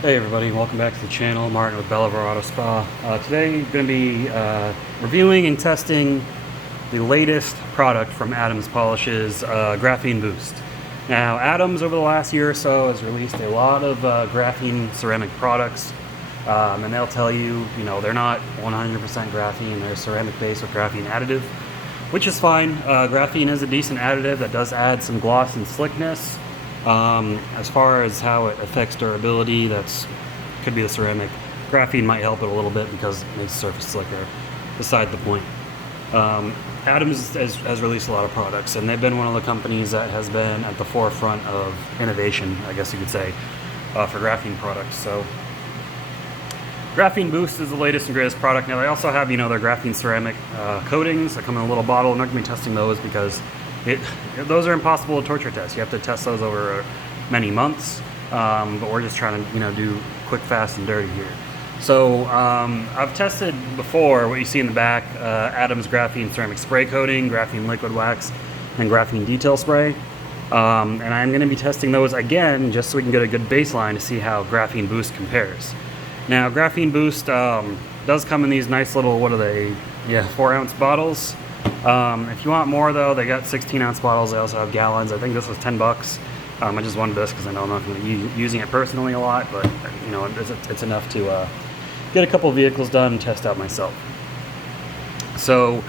Hey everybody, welcome back to the channel. Martin with Bolivar Auto Spa. Today I'm going to be reviewing and testing the latest product from Adams Polishes, Graphene Boost. Now Adams over the last year or so has released a lot of graphene ceramic products, and they'll tell you, they're not 100% graphene, they're ceramic based with graphene additive, which is fine. Graphene is a decent additive that does add some gloss and slickness. As far as how it affects durability, could be the ceramic. Graphene might help it a little bit because it makes the surface slicker. Beside the point. Adams has released a lot of products, and they've been one of the companies that has been at the forefront of innovation, I guess you could say, for graphene products. So Graphene Boost is the latest and greatest product. Now they also have, their graphene ceramic coatings that come in a little bottle. I'm not going to be testing those because those are impossible to torture test. You have to test those over many months, but we're just trying to do quick, fast, and dirty here. So I've tested before what you see in the back: Adams Graphene Ceramic Spray Coating, Graphene Liquid Wax, and Graphene Detail Spray. And I'm going to be testing those again just so we can get a good baseline to see how Graphene Boost compares. Now Graphene Boost does come in these nice little, 4-ounce bottles. If you want more though, they got 16-ounce bottles. They also have gallons. I think this was $10. I just wanted this because I know I'm not going to be using it personally a lot, but it's enough to get a couple vehicles done and test out myself. So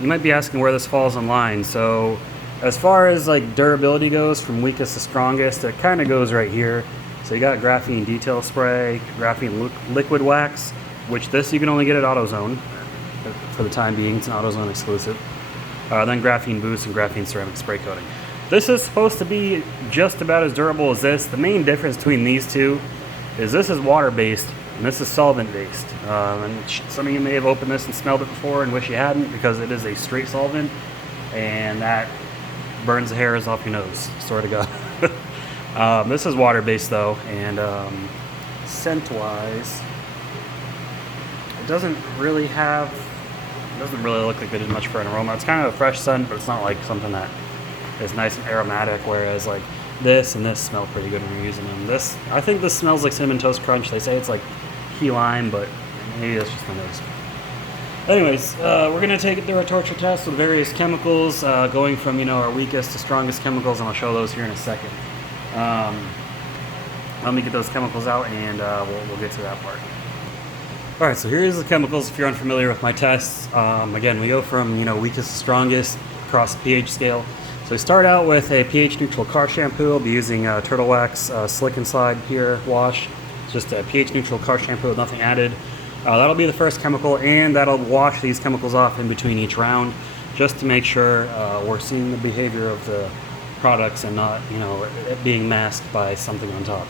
you might be asking where this falls in line. So as far as durability goes, from weakest to strongest, it kind of goes right here. So you got Graphene Detail Spray, Graphene Liquid Wax, which this you can only get at AutoZone. For the time being, it's an AutoZone exclusive. Then Graphene Boost and Graphene Ceramic Spray Coating. This is supposed to be just about as durable as this. The main difference between these two is this is water-based and this is solvent-based. And some of you may have opened this and smelled it before and wish you hadn't, because it is a straight solvent and that burns the hairs off your nose, swear to God. This is water-based though, and scent-wise, it doesn't really look like they did much for an aroma. It's kind of a fresh scent, but it's not like something that is nice and aromatic, whereas this and this smell pretty good when you're using them. I think this smells like Cinnamon Toast Crunch. They say it's like key lime, but maybe that's just my nose. Anyways, we're going to take it through a torture test with various chemicals, going from our weakest to strongest chemicals, and I'll show those here in a second. Let me get those chemicals out and we'll get to that part. Alright, so here's the chemicals if you're unfamiliar with my tests. Again, we go from weakest to strongest across the pH scale. So we start out with a pH neutral car shampoo. I'll be using Turtle Wax Slick and Slide Pure Wash. It's just a pH neutral car shampoo with nothing added. That'll be the first chemical, and that'll wash these chemicals off in between each round, just to make sure we're seeing the behavior of the products and not it being masked by something on top.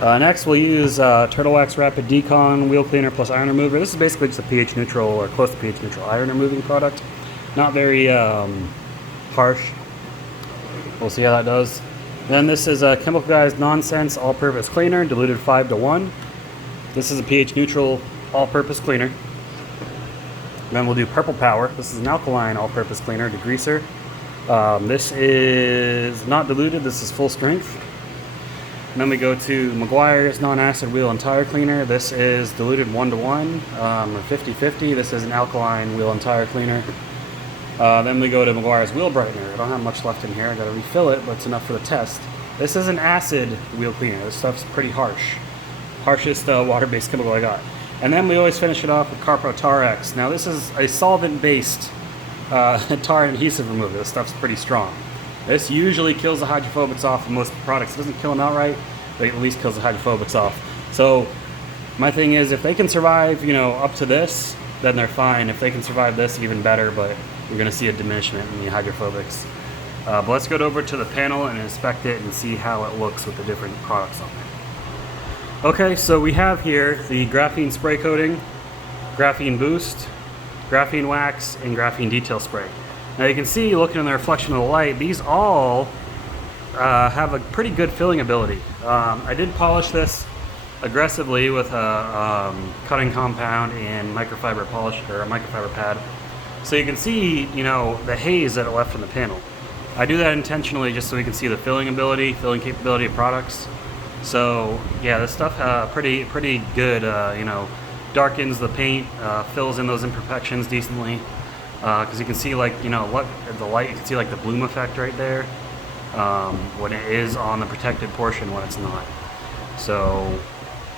Next, we'll use Turtle Wax Rapid Decon Wheel Cleaner plus Iron Remover. This is basically just a pH neutral or close to pH neutral iron removing product. Not very harsh. We'll see how that does. Then this is a Chemical Guys Nonsense All-Purpose Cleaner, diluted 5:1. This is a pH neutral all-purpose cleaner. Then we'll do Purple Power. This is an alkaline all-purpose cleaner, degreaser. This is not diluted. This is full strength. And then we go to Meguiar's Non-Acid Wheel and Tire Cleaner. This is diluted 1:1, or 50-50. This is an alkaline wheel and tire cleaner. Then we go to Meguiar's Wheel Brightener. I don't have much left in here. I got to refill it, but it's enough for the test. This is an acid wheel cleaner. This stuff's pretty harsh. Harshest water-based chemical I got. And then we always finish it off with Carpro Tar X. Now this is a solvent-based tar and adhesive remover. This stuff's pretty strong. This usually kills the hydrophobics off of most products. It doesn't kill them outright, but it at least kills the hydrophobics off. So my thing is, if they can survive, up to this, then they're fine. If they can survive this, even better, but you're going to see a diminishment in the hydrophobics. But let's go over to the panel and inspect it and see how it looks with the different products on there. Okay, so we have here the Graphene Spray Coating, Graphene Boost, Graphene Wax, and Graphene Detail Spray. Now you can see, looking in the reflection of the light, these all have a pretty good filling ability. I did polish this aggressively with a cutting compound and microfiber polish, or a microfiber pad. So you can see, the haze that it left from the panel. I do that intentionally just so we can see the filling capability of products. So yeah, this stuff pretty good. You know, darkens the paint, fills in those imperfections decently. Because you can see, like, you know, what the light, you can see like the bloom effect right there when it is on the protected portion when it's not. So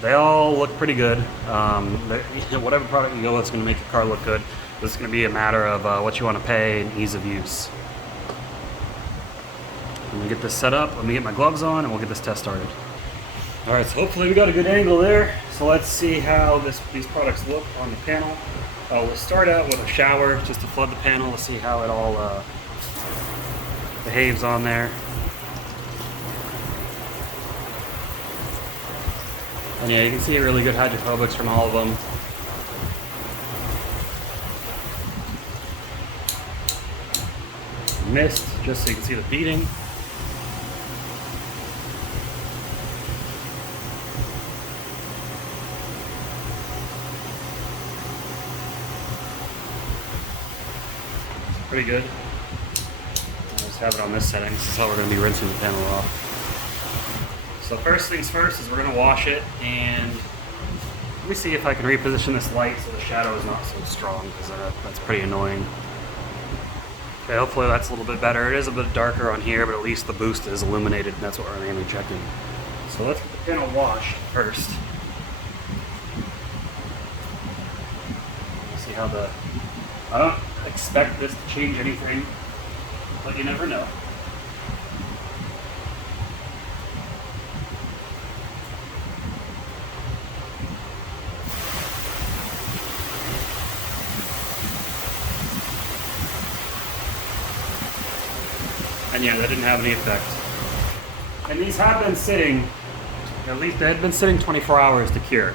they all look pretty good. Whatever product you go with is going to make your car look good. This is going to be a matter of what you want to pay and ease of use. Let me get this set up. Let me get my gloves on, and we'll get this test started. All right, so hopefully we got a good angle there. So let's see how these products look on the panel. We'll start out with a shower just to flood the panel to see how it all behaves on there. And yeah, you can see really good hydrophobics from all of them. Mist, just so you can see the beading. Pretty good. I'll just have it on this setting. This is how we're going to be rinsing the panel off. So first things first is we're going to wash it, and let me see if I can reposition this light so the shadow is not so strong, because that's pretty annoying. Okay, hopefully that's a little bit better. It is a bit darker on here, but at least the boost is illuminated, and that's what we're mainly checking. So let's get the panel washed first. See how I don't expect this to change anything, but you never know. And yeah, that didn't have any effect. And these have been sitting, at least they had been sitting 24 hours to cure.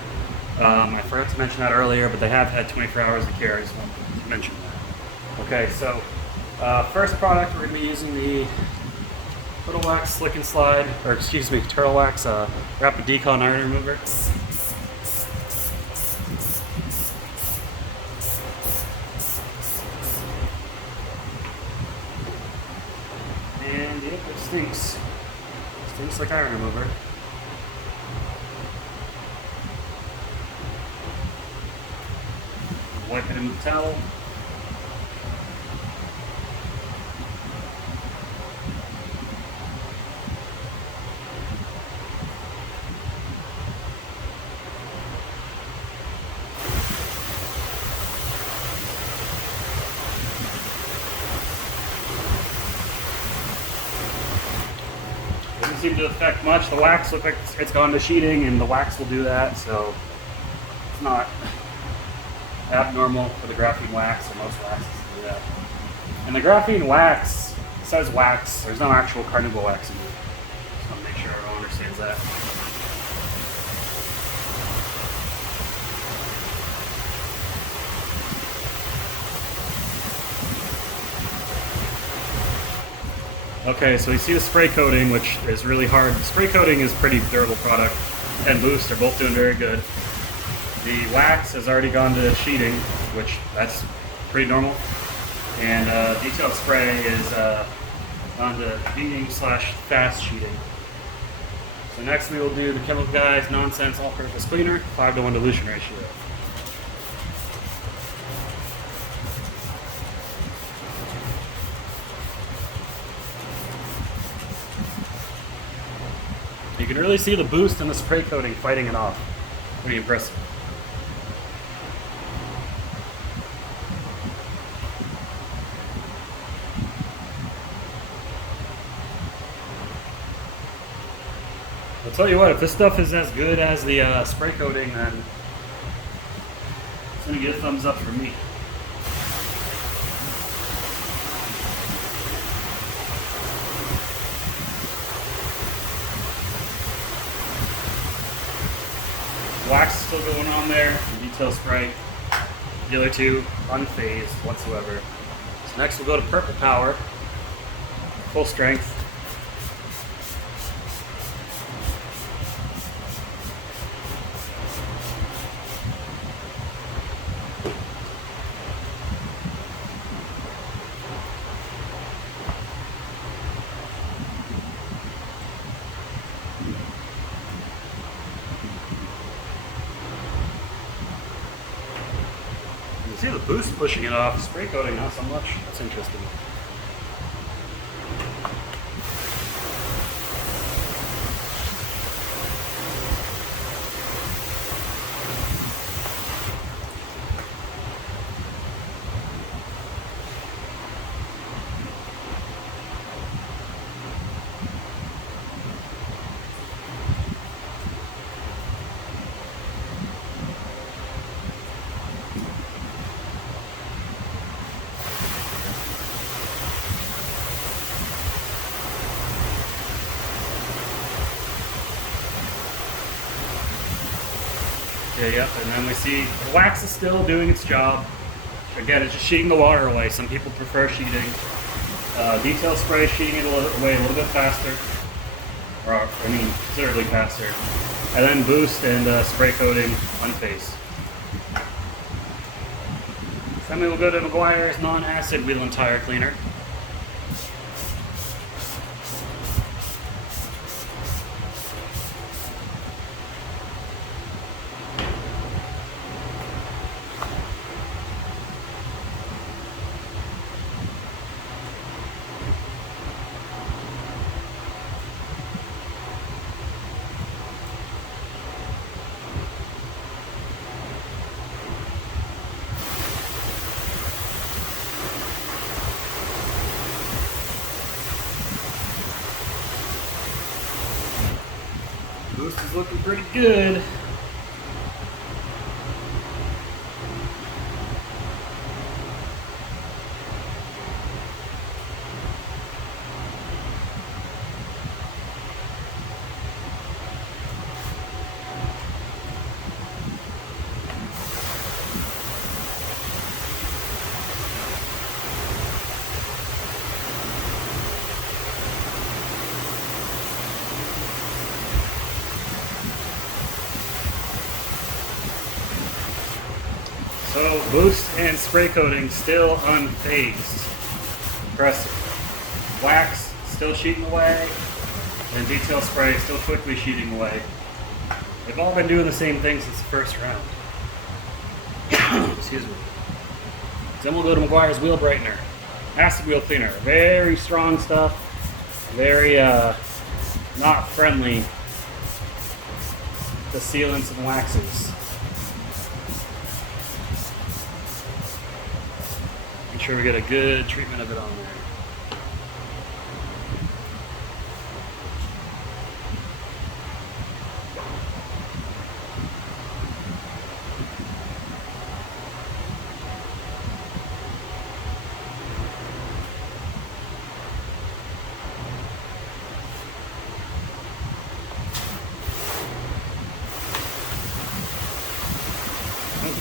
I forgot to mention that earlier, but they have had 24 hours to cure. I just wanted to mention that. Okay, so first product, we're going to be using the Turtle Wax Slick and Slide, or excuse me, Turtle Wax Rapid Decon Iron Remover. And yep, it stinks. Stinks like iron remover. Wipe it in with a towel. Doesn't seem to affect much. The wax looks like it's gone to sheeting, and the wax will do that, so it's not abnormal for the graphene wax, or most waxes do that. And the graphene wax says wax. There's no actual carnauba wax in it. Just want to make sure everyone understands that. Okay, so you see the spray coating, which is really hard. The spray coating is pretty durable product, and boost are both doing very good. The wax has already gone to sheeting, which that's pretty normal. And detail spray is on to beading / fast sheeting. So next we will do the Chemical Guys Nonsense All-Purpose Cleaner, 5:1 dilution ratio. You can really see the boost in the spray coating fighting it off. Pretty impressive. I'll tell you what, if this stuff is as good as the spray coating, then it's going to get a thumbs up from me. Wax is still going on there, detail spray. The other two, unfazed whatsoever. So next we'll go to Purple Power, full strength. See the boost pushing it off, spray coating not so much. That's interesting. Okay, yep, and then we see the wax is still doing its job. Again, it's just sheeting the water away. Some people prefer sheeting. Detail spray sheeting it away a little bit faster, or I mean considerably faster. And then boost and spray coating unfazed. Then we will go to Meguiar's non-acid wheel and tire cleaner. Boost is looking pretty good. So boost and spray coating still unfazed. Impressive. Wax still sheeting away, and detail spray still quickly sheeting away. They've all been doing the same thing since the first round. Excuse me. Then we'll go to Meguiar's wheel brightener. Acid wheel cleaner. Very strong stuff. Very not friendly to sealants and waxes. Make sure we get a good treatment of it on there.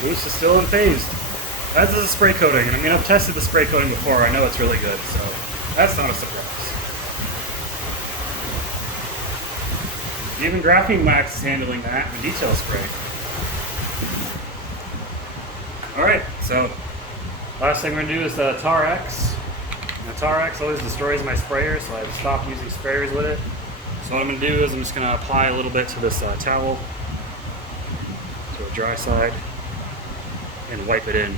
Boost is still unfazed. As is the spray coating. I mean, I've tested the spray coating before. I know it's really good, so that's not a surprise. Even graphene wax is handling that and detail spray. Alright, so last thing we're going to do is the Tar X. The Tar X always destroys my sprayer, so I've stopped using sprayers with it. So what I'm going to do is I'm just going to apply a little bit to this towel, to the dry side, and wipe it in.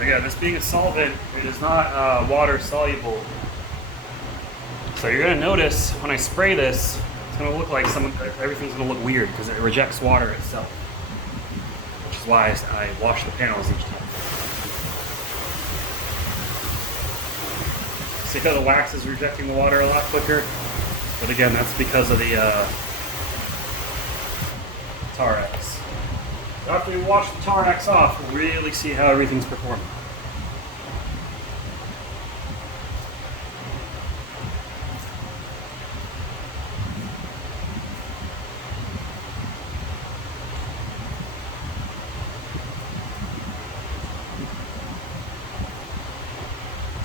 Again, this being a solvent, it is not water soluble. So you're going to notice when I spray this, it's going to look like everything's going to look weird because it rejects water itself. Which is why I wash the panels each time. See how the wax is rejecting the water a lot quicker? But again, that's because of the Tar X. After we wash the Tar X off, we'll really see how everything's performing.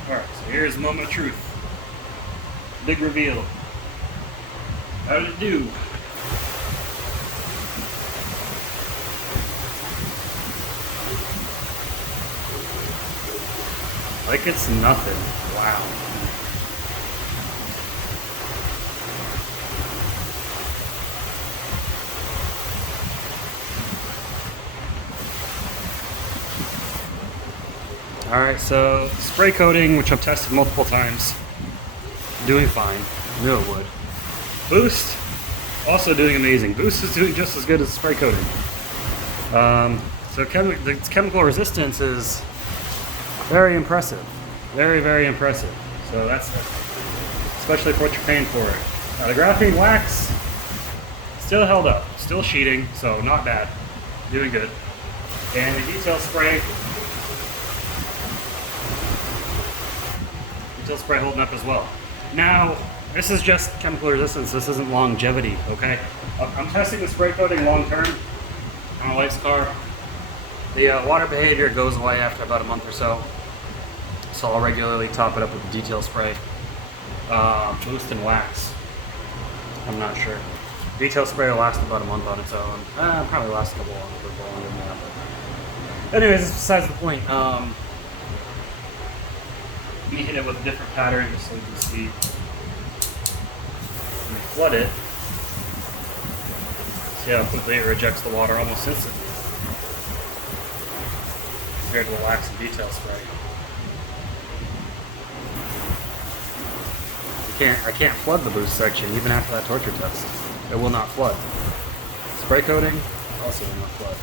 Alright, here's the moment of truth. Big reveal. How did it do? Like it's nothing. Wow. Alright, so spray coating, which I've tested multiple times, doing fine. Knew it would. Boost, also doing amazing. Boost is doing just as good as spray coating. So the chemical resistance is very impressive. Very, very impressive. So that's especially for what you're paying for it. Now the graphene wax still held up, still sheeting, so not bad. Doing good. And the detail spray holding up as well. Now, this is just chemical resistance. This isn't longevity, okay? I'm testing the spray coating long term on my wife's car. The water behavior goes away after about a month or so. So I'll regularly top it up with the detail spray. Boost and wax. I'm not sure. Detail spray will last about a month on its own. Probably last a couple longer than that. But anyways, it's besides the point. Let me hit it with a different pattern just so you can see. When you flood it, see how quickly it rejects the water almost instantly compared to the wax and detail spray. I can't flood the boost section even after that torture test. It will not flood. Spray coating also will not flood.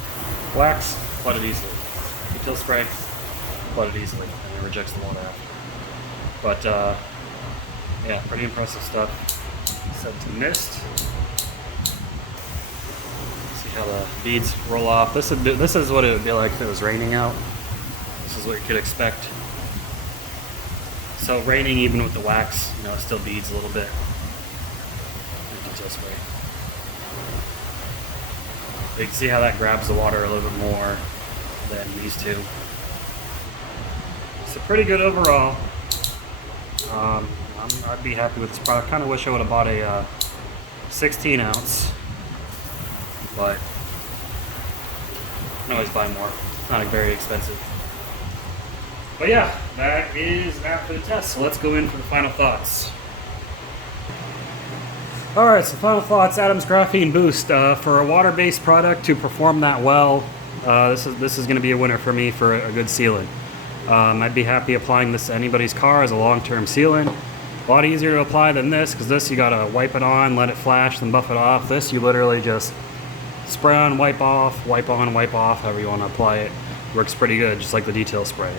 Wax, flooded easily. Detail spray, flooded easily, and it rejects the water after. But yeah, pretty impressive stuff. Set to mist. See how the beads roll off. This is what it would be like if it was raining out. This is what you could expect. So raining, even with the wax, it still beads a little bit. Detail spray. You can see how that grabs the water a little bit more than these two. So pretty good overall. I'd be happy with this product. Kind of wish I would have bought a 16 ounce, but I can always buy more. It's not very expensive. But yeah, that is that for the test. So let's go in for the final thoughts. Alright, so final thoughts. Adam's Graphene Boost. For a water-based product to perform that well, this is going to be a winner for me for a good sealant. I'd be happy applying this to anybody's car as a long-term sealant. A lot easier to apply than this, because this you gotta wipe it on, let it flash, then buff it off. This you literally just spray on, wipe off, however you want to apply it. Works pretty good, just like the detail spray.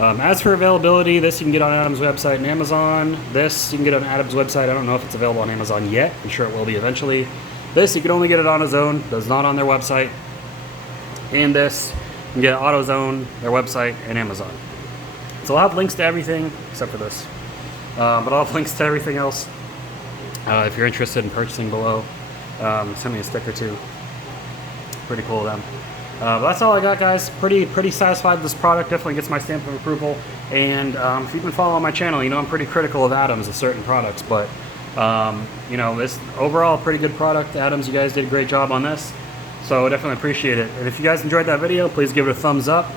As for availability, this you can get on Adam's website and Amazon. This you can get on Adam's website. I don't know if it's available on Amazon yet. I'm sure it will be eventually. This you can only get it on his own. That's not on their website. And this you can get AutoZone, their website, and Amazon. So I'll have links to everything except for this. But I'll have links to everything else. If you're interested in purchasing below, send me a stick or two. Pretty cool of them. But that's all I got, guys. Pretty satisfied with this product. Definitely gets my stamp of approval. And if you've been following my channel, I'm pretty critical of Adams of certain products. But this overall pretty good product. Adams, you guys did a great job on this. So definitely appreciate it. And if you guys enjoyed that video, please give it a thumbs up.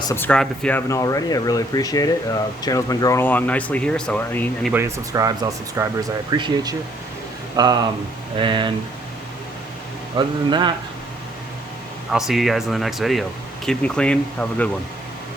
Subscribe if you haven't already. I really appreciate it. The channel's been growing along nicely here, so anybody that subscribes, all subscribers, I appreciate you. And other than that, I'll see you guys in the next video. Keep them clean. Have a good one.